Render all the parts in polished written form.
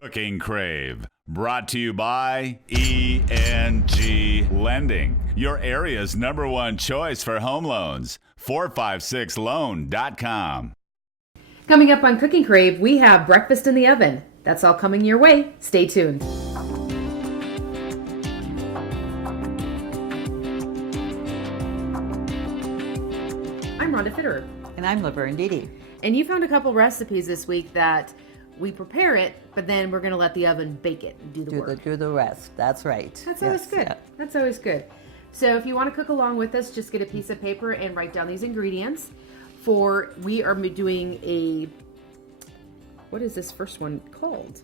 Cooking Crave, brought to you by ENG Lending, your area's #1 choice for home loans. 456loan.com. Coming up on Cooking Crave, we have breakfast in the oven. That's all coming your way. Stay tuned. I'm Rhonda Fitterer. And I'm Laverne. And you found a couple recipes this week that we prepare it, but then we're going to let the oven bake it and do the work. Do the rest. That's right. That's always good. Yeah. That's always good. So if you want to cook along with us, just get a piece of paper and write down these ingredients. We are doing what is this first one called?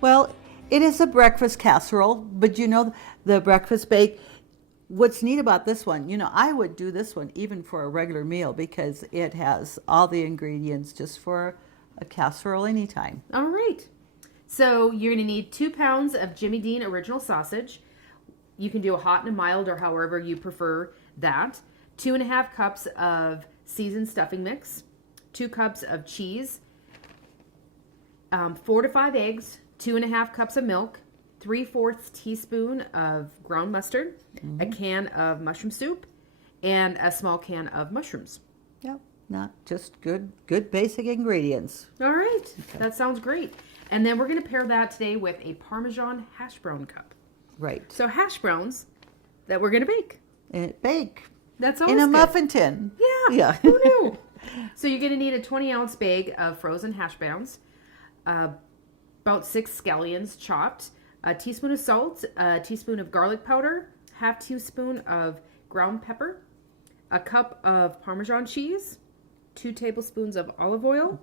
Well, it is a breakfast casserole, but you know the breakfast bake. What's neat about this one, I would do this one even for a regular meal because it has all the ingredients just for a casserole anytime. All right. So you're going to need 2 pounds of Jimmy Dean original sausage. You can do a hot and a mild or however you prefer that. 2.5 cups of seasoned stuffing mix. 2 cups of cheese. 4 to 5 eggs. 2.5 cups of milk. 3/4 teaspoon of ground mustard. A can of mushroom soup. And a small can of mushrooms. Yep. Not just good basic ingredients. All right. Okay. That sounds great. And then we're going to pair that today with a Parmesan hash brown cup. Right. So hash browns that we're going to bake. Bake. That's always in a good. muffin tin. Yeah. Who knew? So you're going to need a 20-ounce bag of frozen hash browns, about 6 scallions chopped, a teaspoon of salt, a teaspoon of garlic powder, half teaspoon of ground pepper, a cup of Parmesan cheese, 2 tablespoons of olive oil,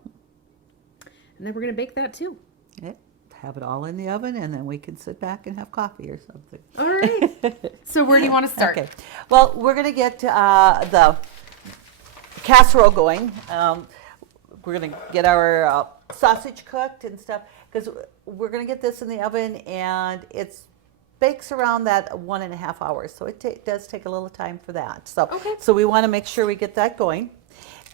and then we're going to bake that too. Okay. Have it all in the oven, and then we can sit back and have coffee or something. All right. So where do you want to start? Okay. Well, we're going to get the casserole going. We're going to get our sausage cooked and stuff because we're going to get this in the oven, and it bakes around that 1.5 hours. So it does take a little time for that. So, okay. So we want to make sure we get that going.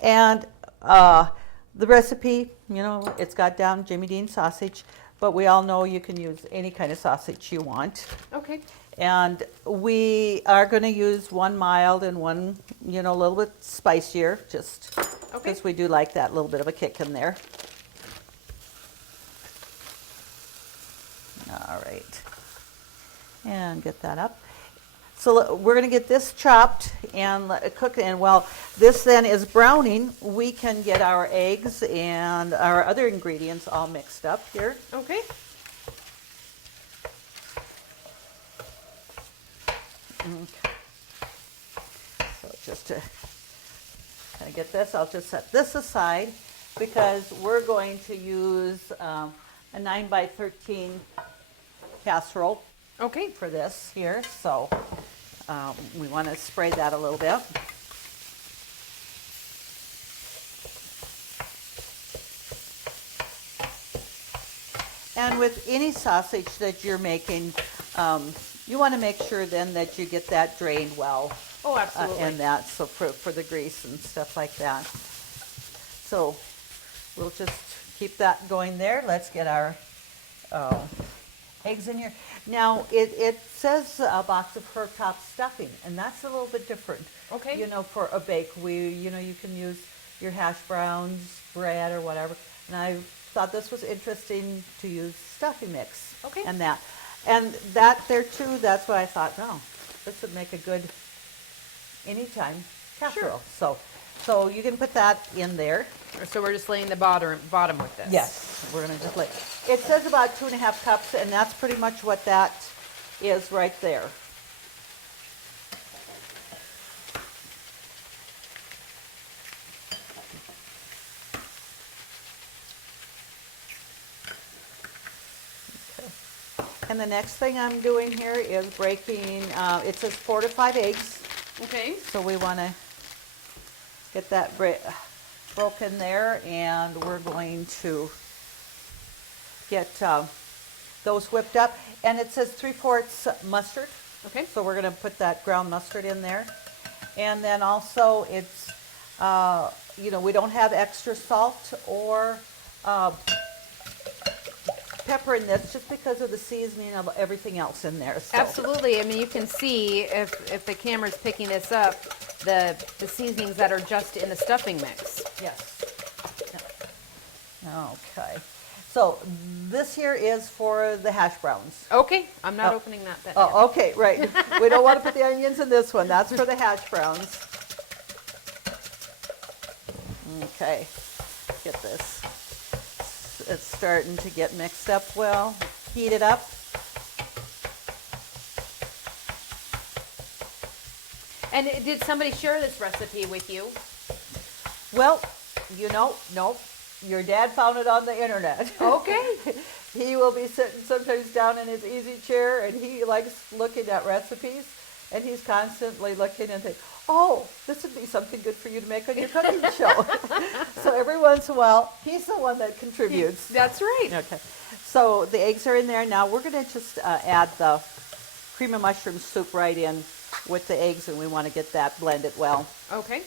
And the recipe, it's got down Jimmy Dean sausage, but we all know you can use any kind of sausage you want. Okay. And we are going to use one mild and one, a little bit spicier, just because we do like that little bit of a kick in there. All right. And get that up. So we're going to get this chopped and cooked. And while this then is browning, we can get our eggs and our other ingredients all mixed up here. Okay. So just to kind of get this, I'll just set this aside because we're going to use a 9x13 casserole. Okay. For this here, so we want to spray that a little bit. And with any sausage that you're making, you want to make sure then that you get that drained well. Oh, absolutely. And that, so for the grease and stuff like that. So we'll just keep that going there. Let's get our eggs in here. Now, it says a box of herb top stuffing, and that's a little bit different. Okay. For a bake, you can use your hash browns, bread, or whatever. And I thought this was interesting to use stuffing mix. Okay. And that there too, that's why I thought, no, this would make a good anytime casserole. Sure. So you can put that in there. So we're just laying the bottom with this. Yes, we're going to just lay. It says about 2.5 cups, and that's pretty much what that is right there. Okay. And the next thing I'm doing here is breaking, it says 4 to 5 eggs. Okay. So we want to get that broken there, and we're going to get those whipped up. And it says 3/4 mustard. Okay. So we're going to put that ground mustard in there. And then also it's, we don't have extra salt or pepper in this just because of the seasoning of everything else in there. So. Absolutely. I mean, you can see if the camera's picking this up, the seasonings that are just in the stuffing mix. Yes. Okay. So this here is for the hash browns. Okay, I'm not opening that yet. Oh, okay, right. We don't want to put the onions in this one. That's for the hash browns. Okay, get this. It's starting to get mixed up well. Heat it up. And did somebody share this recipe with you? Well, nope. Your dad found it on the internet. Okay. He will be sitting sometimes down in his easy chair, and he likes looking at recipes, and he's constantly looking and thinking, oh, this would be something good for you to make on your cooking show. So every once in a while, he's the one that contributes. That's right. Okay. So the eggs are in there. Now we're going to just add the cream of mushroom soup right in with the eggs, and we want to get that blended well. Okay.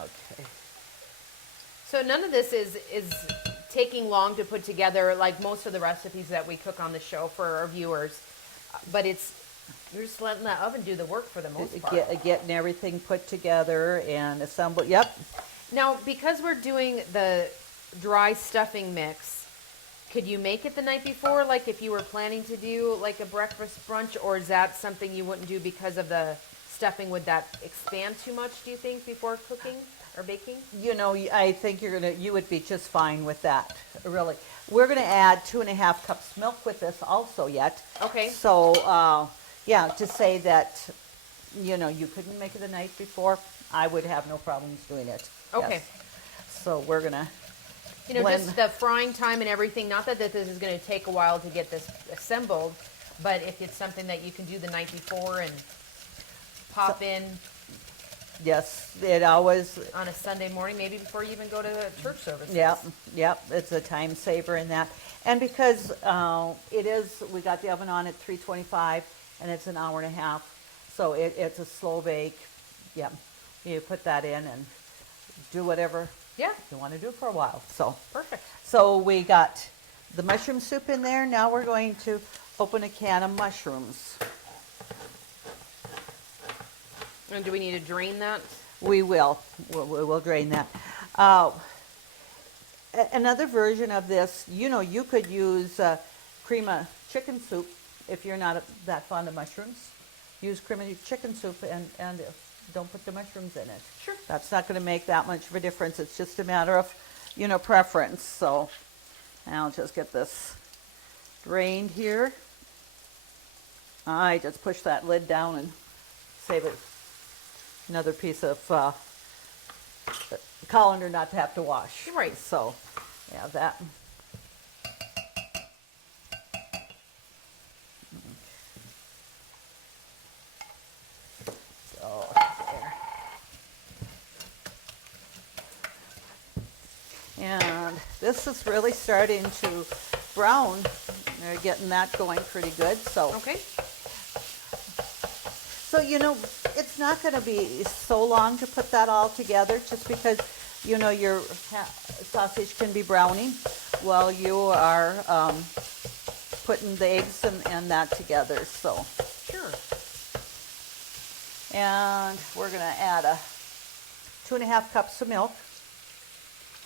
Okay. So none of this is taking long to put together, like most of the recipes that we cook on the show for our viewers. But you're just letting that oven do the work for the most part. Getting everything put together and assembled. Yep. Now, because we're doing the dry stuffing mix, could you make it the night before, like if you were planning to do like a breakfast brunch, or is that something you wouldn't do because of the stuffing? Would that expand too much, do you think, before cooking or baking? I think you would be just fine with that, really. We're gonna add 2.5 cups milk with this also yet. Okay. So, yeah, to say that, you couldn't make it the night before, I would have no problems doing it. Okay. Yes. So we're gonna blend. Just the frying time and everything, not that this is gonna take a while to get this assembled, but if it's something that you can do the night before and pop in Yes, it always. on a Sunday morning, maybe before you even go to church services. Yep, it's a time saver in that. And because we got the oven on at 325, and it's an hour and a half, so it's a slow bake. Yeah, you put that in and do whatever Yeah, you want to do for a while. So perfect. So we got the mushroom soup in there. Now we're going to open a can of mushrooms. And do we need to drain that? We will. We'll drain that. Another version of this, you could use cream of chicken soup if you're not that fond of mushrooms. Use cream of chicken soup and don't put the mushrooms in it. Sure. That's not going to make that much of a difference. It's just a matter of, preference. So I'll just get this drained here. I just push that lid down and save it. Another piece of colander not to have to wash. Right. So, yeah, that. So, there. And this is really starting to brown. They're getting that going pretty good. So. Okay. So, it's not going to be so long to put that all together just because, your sausage can be browning while you are putting the eggs and that together. So, Sure. and we're going to add 2.5 cups of milk.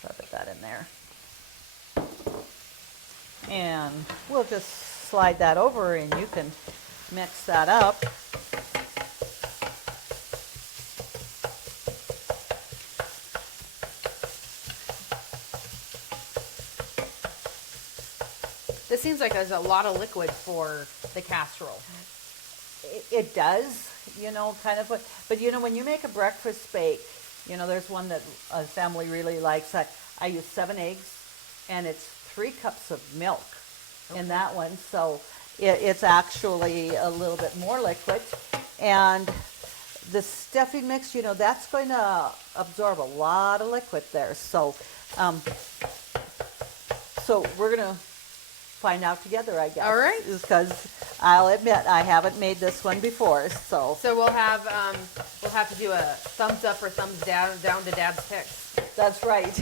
So I'll put that in there. And we'll just slide that over and you can mix that up. This seems like there's a lot of liquid for the casserole. It does, kind of. But when you make a breakfast bake, there's one that a family really likes. I use 7 eggs, and it's 3 cups of milk in that one. So it's actually a little bit more liquid. And the stuffing mix, that's going to absorb a lot of liquid there. So, so we're going to find out together, I guess. All right. Because I'll admit I haven't made this one before, so So we'll have to do a thumbs up or thumbs down to Dad's picks. that's right.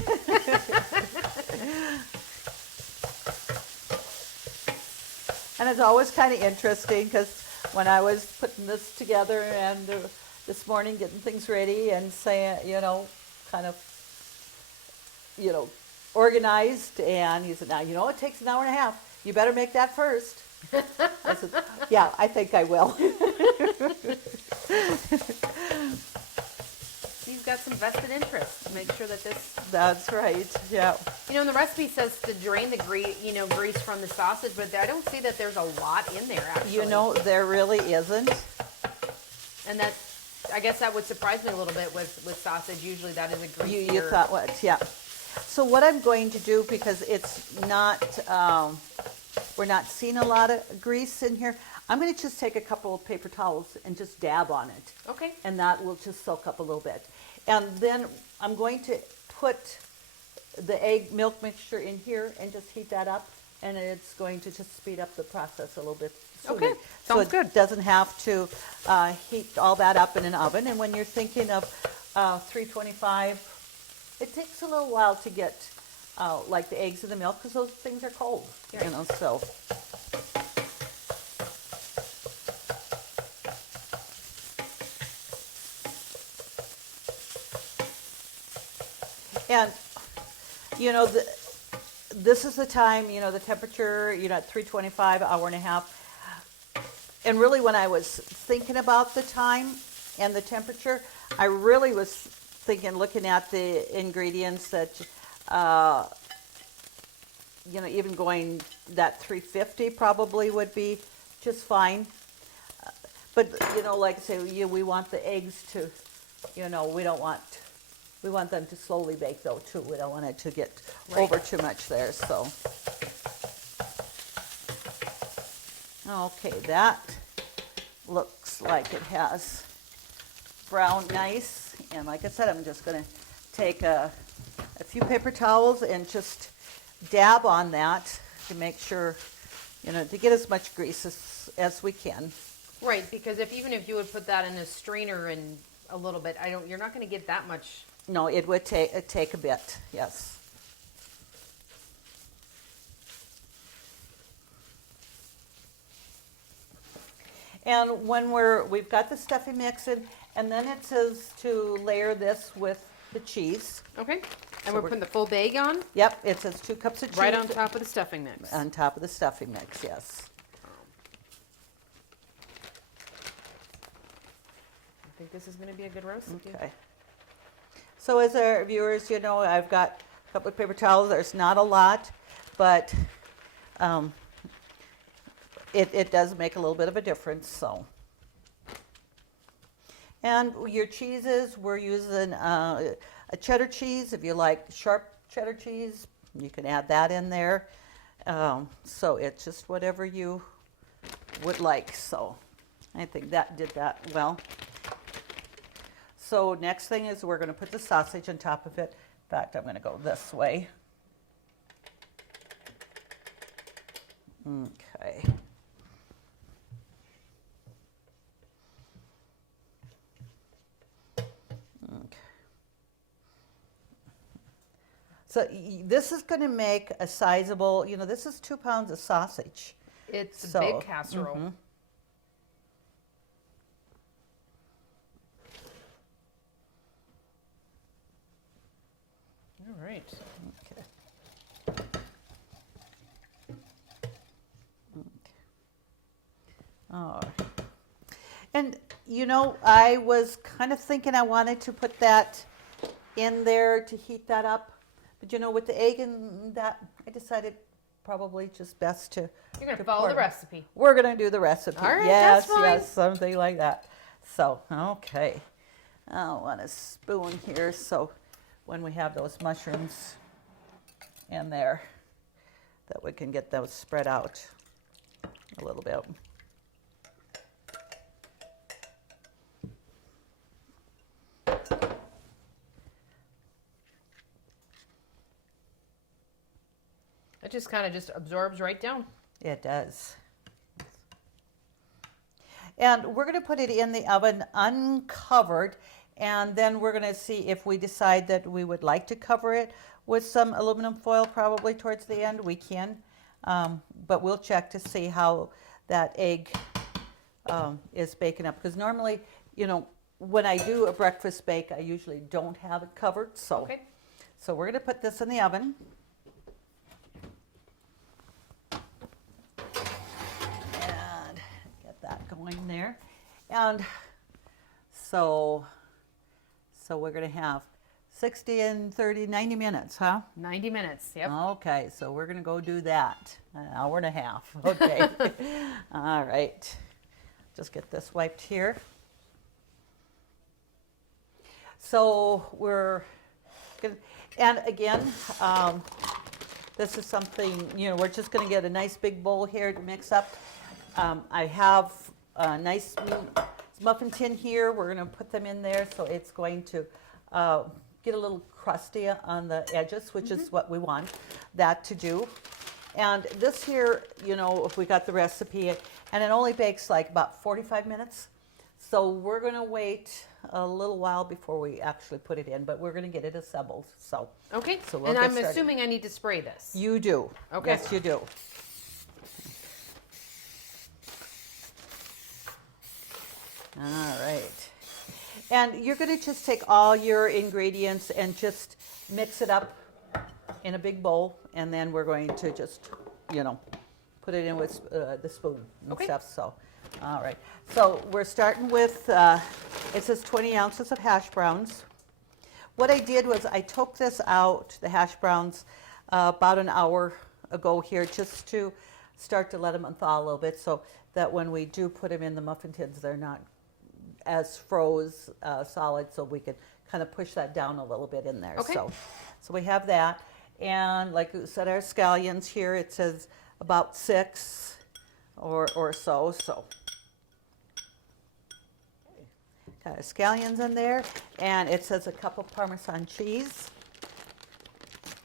And it's always kind of interesting because when I was putting this together and this morning getting things ready and saying, kind of, organized, and he said, now, it takes an hour and a half. You better make that first. I said, yeah, I think I will. You've got some vested interest to make sure that this. That's right, yeah. And the recipe says to drain the grease from the sausage, but I don't see that there's a lot in there, actually. There really isn't. And that, I guess that would surprise me a little bit with sausage. Usually that is a greasier. You thought what? Yeah. So what I'm going to do, because it's not, we're not seeing a lot of grease in here, I'm going to just take a couple of paper towels and just dab on it. Okay. And that will just soak up a little bit. And then I'm going to put the egg milk mixture in here and just heat that up, and it's going to just speed up the process a little bit sooner. Okay, So sounds it good. doesn't have to heat all that up in an oven. And when you're thinking of 325, it takes a little while to get like the eggs and the milk, because those things are cold, Right. so. And, this is the time, the temperature, at 325, hour and a half. And really, when I was thinking about the time and the temperature, I really was thinking, looking at the ingredients, that, even going that 350 probably would be just fine. But, like I say, we want the eggs to, we want them to slowly bake, though, too. We don't want it to get over too much there, so. Okay, that looks like it has browned nice. And like I said, I'm just going to take a few paper towels and just dab on that to make sure, to get as much grease as we can. Right, because even if you would put that in a strainer and a little bit, you're not going to get that much. No, it would take a bit, yes. And when we've got the stuffing mix in, and then it says to layer this with the cheese. Okay. And So we're putting the full bag on? Yep, it says 2 cups of cheese. Right on top of the stuffing mix. On top of the stuffing mix, yes. I think this is going to be a good recipe. Okay. So as our viewers, I've got a couple of paper towels. There's not a lot, but it does make a little bit of a difference, so. And your cheeses, we're using a cheddar cheese. If you like sharp cheddar cheese, you can add that in there. So it's just whatever you would like. So I think that did that well. So next thing is we're going to put the sausage on top of it. In fact, I'm going to go this way. Okay. So this is going to make a sizable, this is 2 pounds of sausage. It's a big casserole. Mm-hmm. All right. Okay. Oh. And I was kind of thinking I wanted to put that in there to heat that up. But with the egg and that, I decided probably just best to. You're going to follow the recipe. We're going to do the recipe. All right, yes, that's fine. yes, something like that. So, okay. I want a spoon here so when we have those mushrooms in there, that we can get those spread out a little bit. It just kind of absorbs right down. It does. And we're going to put it in the oven uncovered, and then we're going to see if we decide that we would like to cover it with some aluminum foil probably towards the end. We can, but we'll check to see how that egg is baking up. Because normally, you know, when I do a breakfast bake, I usually don't have it covered. So, Okay. so we're going to put this in the oven. And get that going there. And so we're going to have 60 and 30, 90 minutes, huh? 90 minutes, yep. Okay, so we're going to go do that. An hour and a half. Okay. All right. Just get this wiped here. So we're going to, and again, this is something, you know, we're just going to get a nice big bowl here to mix up. I have a nice muffin tin here. We're going to put them in there, so it's going to get a little crusty on the edges, which is what we want that to do. And this here, you know, if we got the recipe, and it only bakes like about 45 minutes. So we're going to wait a little while before we actually put it in, but we're going to get it assembled. So Okay, so we'll and get I'm started. assuming I need to spray this. You do. Okay. Yes, you do. All right. And you're going to just take all your ingredients and just mix it up in a big bowl, and then we're going to just, you know, put it in with the spoon and Okay. stuff. So, all right. So we're starting with, it says 20 ounces of hash browns. What I did was I took this out, the hash browns, about an hour ago here, just to start to let them thaw a little bit, so that when we do put them in the muffin tins, they're not as froze solid, so we could kind of push that down a little bit in there. Okay. So we have that. And like we said, our scallions here, it says about 6 or so. So got our scallions in there, and it says a cup of Parmesan cheese.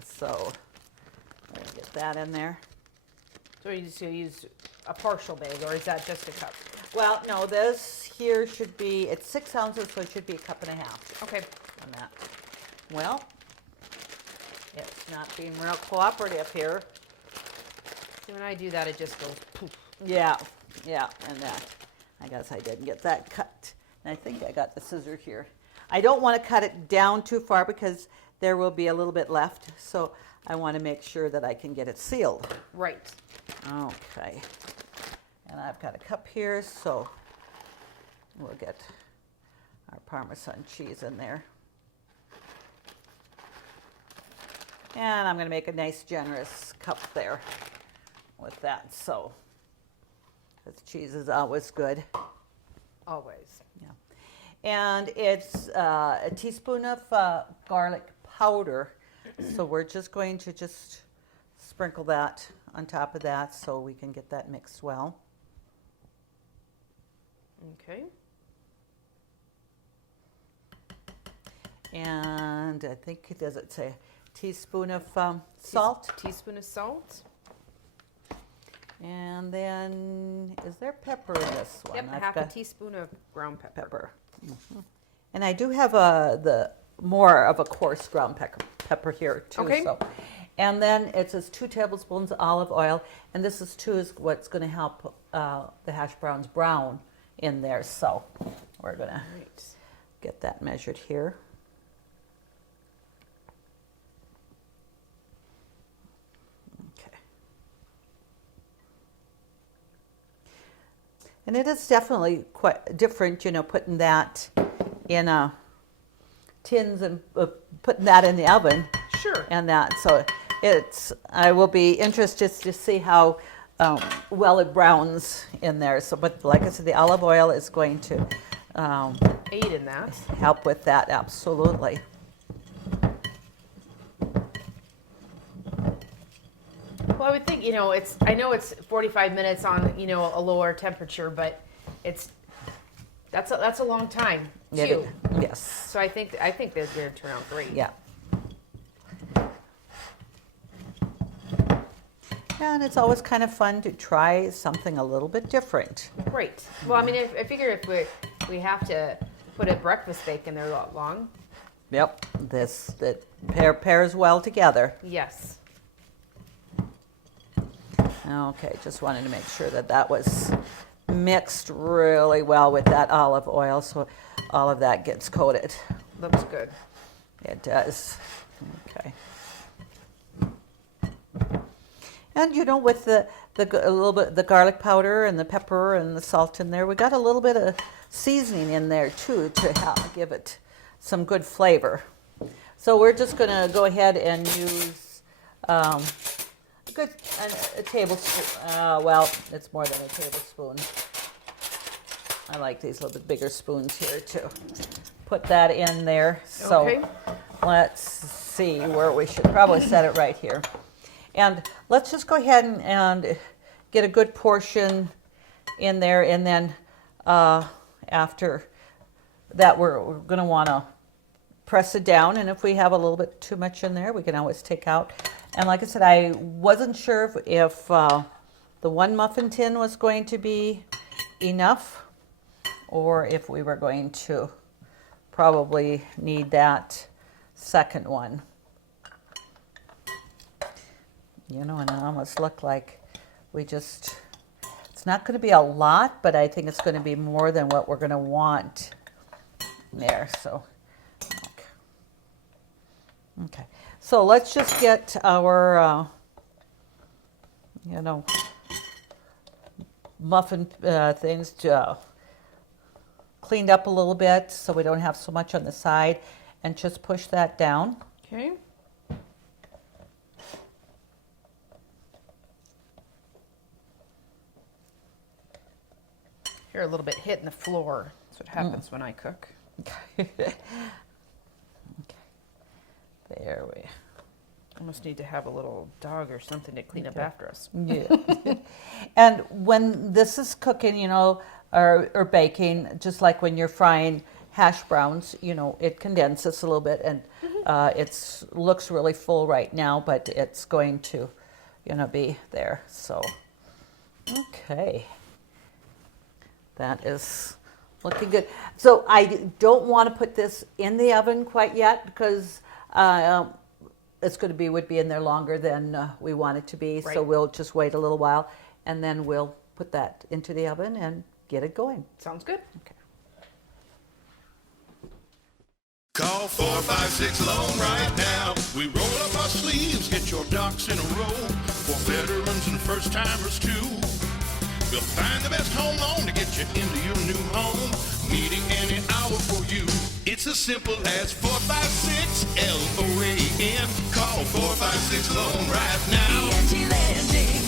So we're gonna get that in there. So you just gonna use a partial bag, or is that just a cup? Well, no, this here should be, it's 6 ounces, so it should be a cup and a half Okay. on that. Well, it's not being real cooperative here. So when I do that, it just goes poof. Yeah, and that, I guess I didn't get that cut. And I think I got the scissor here. I don't want to cut it down too far because there will be a little bit left, so I want to make sure that I can get it sealed. Right. Okay. And I've got a cup here, so we'll get our Parmesan cheese in there. And I'm going to make a nice generous cup there with that, so because cheese is always good. Always. Yeah. And it's a teaspoon of garlic powder, so we're just going to just sprinkle that on top of that so we can get that mixed well. Okay. And I think, does it say teaspoon of salt? Teaspoon of salt. And then, is there pepper in this one? Yep, I've half got a teaspoon of ground pepper. pepper. And I do have the more of a coarse ground pepper here too. Okay. So. And then it says 2 tablespoons olive oil, and this is what's going to help the hash browns brown in there. So we're going to Right. get that measured here. Okay. And it is definitely quite different, you know, putting that in tins and putting that in the oven Sure. and that. So I will be interested to see how well it browns in there. So, but like I said, the olive oil is going to Aid in that. help with that, absolutely. Well, I would think, you know, I know it's 45 minutes on, you know, a lower temperature, but that's a long time Yeah, too. yes. So I think they're going to turn out great. Yeah. And it's always kind of fun to try something a little bit different. Right. Well, I mean, I figure if we have to put a breakfast bake in there a lot long. Yep, that pairs well together. Yes. Okay, just wanted to make sure that that was mixed really well with that olive oil, so all of that gets coated. Looks good. It does. Okay. And you know, with a little bit the garlic powder and the pepper and the salt in there, we got a little bit of seasoning in there too to help give it some good flavor. So we're just going to go ahead and use a tablespoon. Well, it's more than a tablespoon. I like these little bit bigger spoons here to put that in there. So Okay. let's see where we should probably set it right here. And let's just go ahead and get a good portion in there, and then after that we're going to want to press it down, and if we have a little bit too much in there, we can always take out. And like I said, I wasn't sure if the one muffin tin was going to be enough, or if we were going to probably need that second one. You know, and it almost looked like it's not going to be a lot, but I think it's going to be more than what we're going to want there. So, okay. So let's just get our, muffin things cleaned up a little bit so we don't have so much on the side, and just push that down. Okay. Here, a little bit hitting the floor. That's what happens when I cook. Okay. There we Almost need to have a little dog or something to clean up after us. Yeah. And when this is cooking, or baking, just like when you're frying hash browns, it condenses a little bit, and it looks really full right now, but it's going to, be there. So, okay. That is looking good. So I don't want to put this in the oven quite yet, because it's would be in there longer than we want it to be. Right. So we'll just wait a little while, and then we'll put that into the oven and get it going. Sounds good. Okay. Call 456-LOAN right now. We roll up our sleeves, get your ducks in a row. For veterans and first-timers too. We'll find the best home loan to get you into your new home. Meeting any hour for you. It's as simple as 456-LOAN. Call 456-LOAN right now.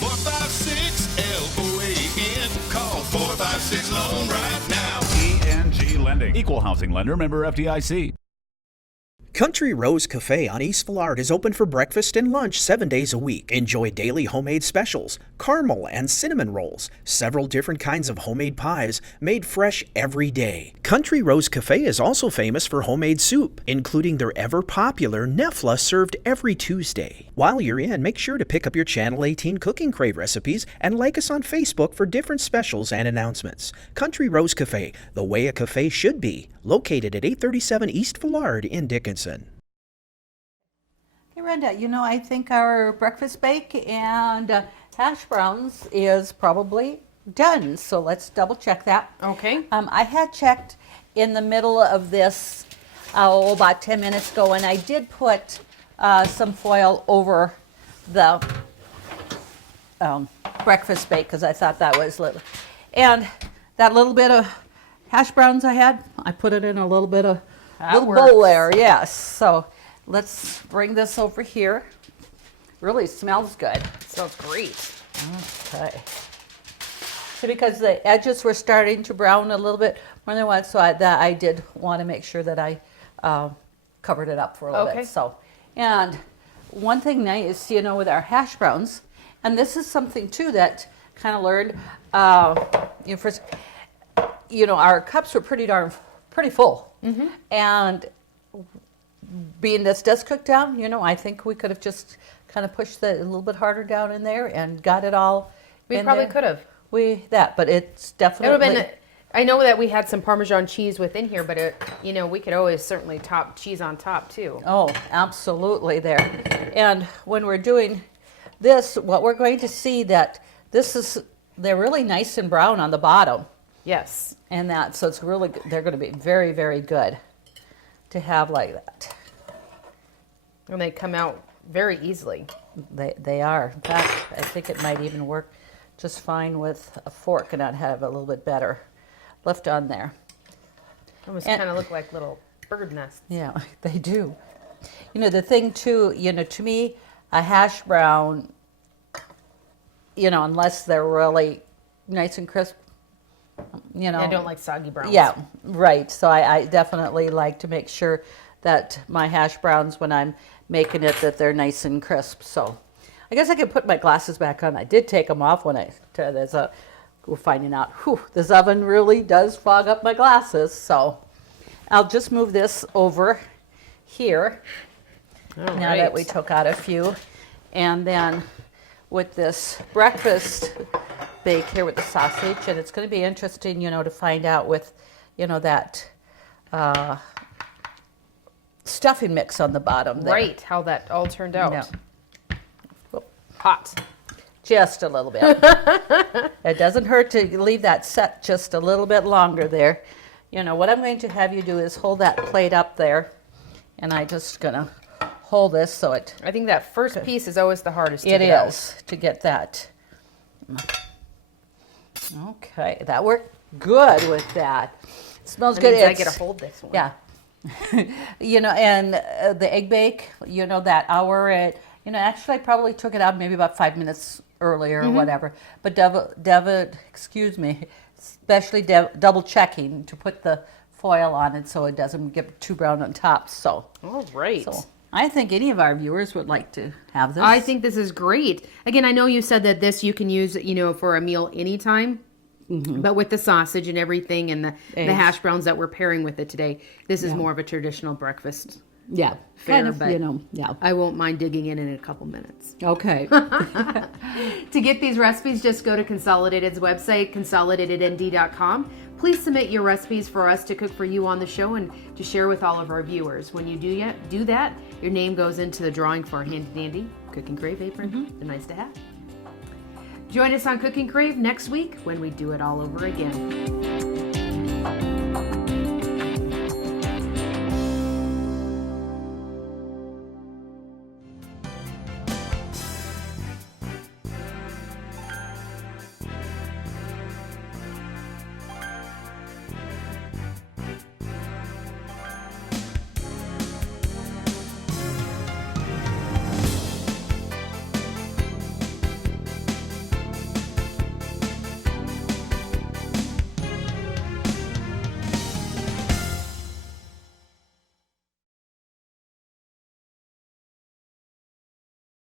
456-LOAN. Call 456-LOAN right now. ENG Lending. Equal housing lender, member FDIC. Country Rose Cafe on East Villard is open for breakfast and lunch 7 days a week. Enjoy daily homemade specials, caramel and cinnamon rolls, several different kinds of homemade pies made fresh every day. Country Rose Cafe is also famous for homemade soup, including their ever-popular Nefla served every Tuesday. While you're in, make sure to pick up your Channel 18 Cooking Crave recipes and like us on Facebook for different specials and announcements. Country Rose Cafe, the way a cafe should be, located at 837 East Villard in Dickinson. Hey, Rhonda, I think our breakfast bake and hash browns is probably done. So let's double check that. Okay. I had checked in the middle of this about 10 minutes ago, and I did put some foil over the breakfast bake because I thought that was little. And that little bit of hash browns I had, I put it in a little bit of little bowl there. Yes. So let's bring this over here. Really smells good. Smells great. Okay. So because the edges were starting to brown a little bit more than once, so I did want to make sure that I covered it up for a little bit. So, and one thing nice, with our hash browns, and this is something too that kind of learned, first, our cups were pretty full, and being this does cook down, I think we could have just kind of pushed it a little bit harder down in there and got it all We in probably there. could have. But it's It would have definitely... been. I know that we had some Parmesan cheese within here, but we could always certainly top cheese on top too. Oh, absolutely there. And when we're doing this, what we're going to see that they're really nice and brown on the bottom. Yes. And so it's really, they're going to be very, very good to have like that. And they come out very easily. They are. In fact, I think it might even work just fine with a fork and I'd have a little bit better lift on there. Almost And- kind of look like little bird nests. Yeah, they do. The thing too, to me, a hash brown, unless they're really nice and crisp, I don't like soggy browns. Yeah, right. So I definitely like to make sure that my hash browns, when I'm making it, that they're nice and crisp. So I guess I could put my glasses back on. I did take them off when we're finding out, this oven really does fog up my glasses. So I'll just move this over here All now right. that we took out a few. And then with this breakfast bake here with the sausage, and it's going to be interesting, to find out with, that stuffing mix on the bottom there. Right, how that all turned out. Yeah. Hot. Just a little bit. It doesn't hurt to leave that set just a little bit longer there. What I'm going to have you do is hold that plate up there, and I'm just going to hold this so I think that first piece is always the hardest to it get out. is to get that. Okay, that worked good with that. It smells That good. means I get to hold this one. Yeah. And the egg bake, that hour, actually I probably took it out maybe about 5 minutes earlier or whatever. But especially double checking to put the foil on it so it doesn't get too brown on top. So, All right. I think any of our viewers would like to have this. I think this is great. Again, I know you said that this you can use, for a meal anytime. But with the sausage and everything and the hash browns that we're pairing with it today, this is more of a traditional breakfast. Yeah, Fair, kind of, but yeah. I won't mind digging in a couple minutes. Okay. To get these recipes, just go to Consolidated's website, consolidatednd.com. Please submit your recipes for us to cook for you on the show and to share with all of our viewers. When you do that, your name goes into the drawing for our handy dandy Cooking Crave apron. They're nice to have. Join us on Cooking Crave next week when we do it all over again.